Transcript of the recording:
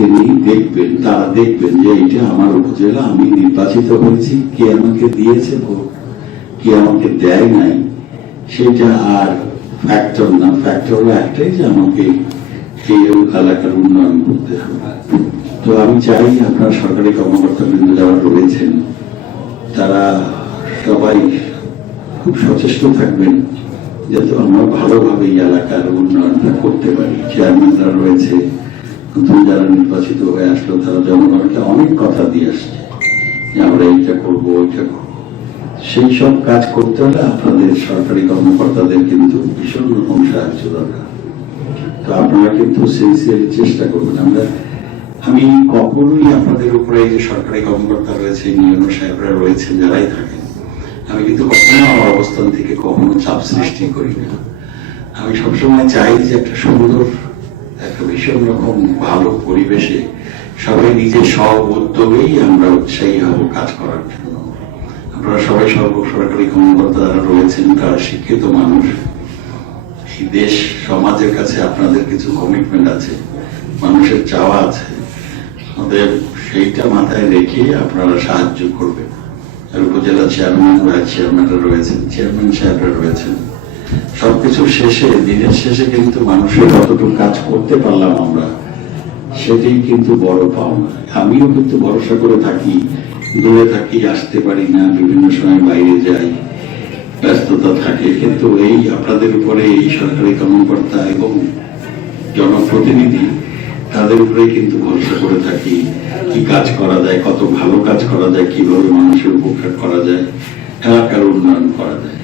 তিনি দেখবেন, তারা দেখবেন যে এটা আমার উপজেলা, আমি নির্বাচিত হয়েছি। কে আমাকে দিয়েছে ভোট? কে আমাকে দেয় নাই? সেটা আর ফ্যাক্টর না। ফ্যাক্টর হলো একটাই যে আমাকে এই এলাকার উন্নয়ন করতে হবে। তো আমি চাই আপনার সরকারি কর্মকর্তা কর্মকর্তাবৃন্দ যারা রয়েছেন, তারা সবাই খুব সচেষ্ট থাকবেন যাতে আমরা ভালোভাবে এই এলাকার উন্নয়নটা করতে পারি। চেয়ারম্যানরা রয়েছে নতুন যারা নির্বাচিত হয়ে আসলো, তারা জনগণকে অনেক কথা দিয়ে আসছে, যে আমরা এইটা করব, ওইটা করব। সেই সব কাজ করতে হলে আপনাদের সরকারি কর্মকর্তাদের কিন্তু ভীষণ রকম সাহায্য দরকার। তো আপনারা কিন্তু সিনসিয়ারি চেষ্টা করবেন। আমরা, আমি কখনোই আপনাদের উপরে এই যে সরকারি কর্মকর্তা রয়েছে নিয়ম সাহেবরা রয়েছেন যারাই থাকেন, আমি কিন্তু কখনো আমার অবস্থান থেকে কখনো চাপ সৃষ্টি করি না। আমি সবসময় চাই যে একটা সুন্দর একটা ভীষণ রকম ভালো পরিবেশে সবাই নিজের সব উদ্যোগেই আমরা উৎসাহী হব কাজ করার জন্য। আপনারা সবাই সর্ব সরকারি কর্মকর্তা যারা রয়েছেন, তারা শিক্ষিত মানুষ। এই দেশ, সমাজের কাছে আপনাদের কিছু কমিটমেন্ট আছে, মানুষের চাওয়া আছে। আমাদের সেইটা মাথায় রেখে আপনারা সাহায্য করবেন। আর উপজেলা চেয়ারম্যান চেয়ারম্যানরা রয়েছেন চেয়ারম্যান সাহেবরা রয়েছেন। সবকিছু শেষে, দিনের শেষে কিন্তু মানুষের কতটুকু কাজ করতে পারলাম আমরা, সেটাই কিন্তু বড় পাওনা। আমিও কিন্তু ভরসা করে থাকি, দূরে থাকি, আসতে পারি না, বিভিন্ন সময় বাইরে যাই, ব্যস্ততা থাকে, কিন্তু এই আপনাদের উপরে, এই সরকারি কর্মকর্তা এবং জনপ্রতিনিধি, তাদের উপরে কিন্তু ভরসা করে থাকি, কি কাজ করা যায়, কত ভালো কাজ করা যায়, কীভাবে মানুষের উপকার করা যায়, এলাকার উন্নয়ন করা যায়।